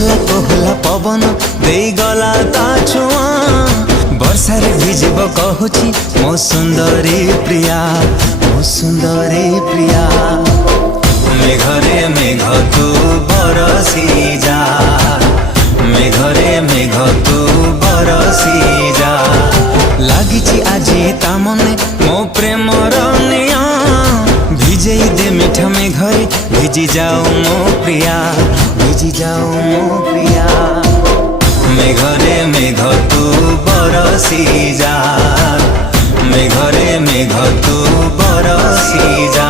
कोहला कोहला पवन दे गला ता छुआ वर्षार भिजब कहूची मो सुंदरी प्रिया, मो सुंदरी प्रिया। मेघरे मेघ तू बरसी जा, मेघरे मेघ तू बरसी जा। लागिची आजी ता मने मो प्रेमर निया भिजेई दे मीठा मेघरे भिजी जाओ मो प्रिया, भिजी जाओ मो प्रिया। मेघरे मेघ तू बरसी जा, मेघरे मेघ तू बरसी जा।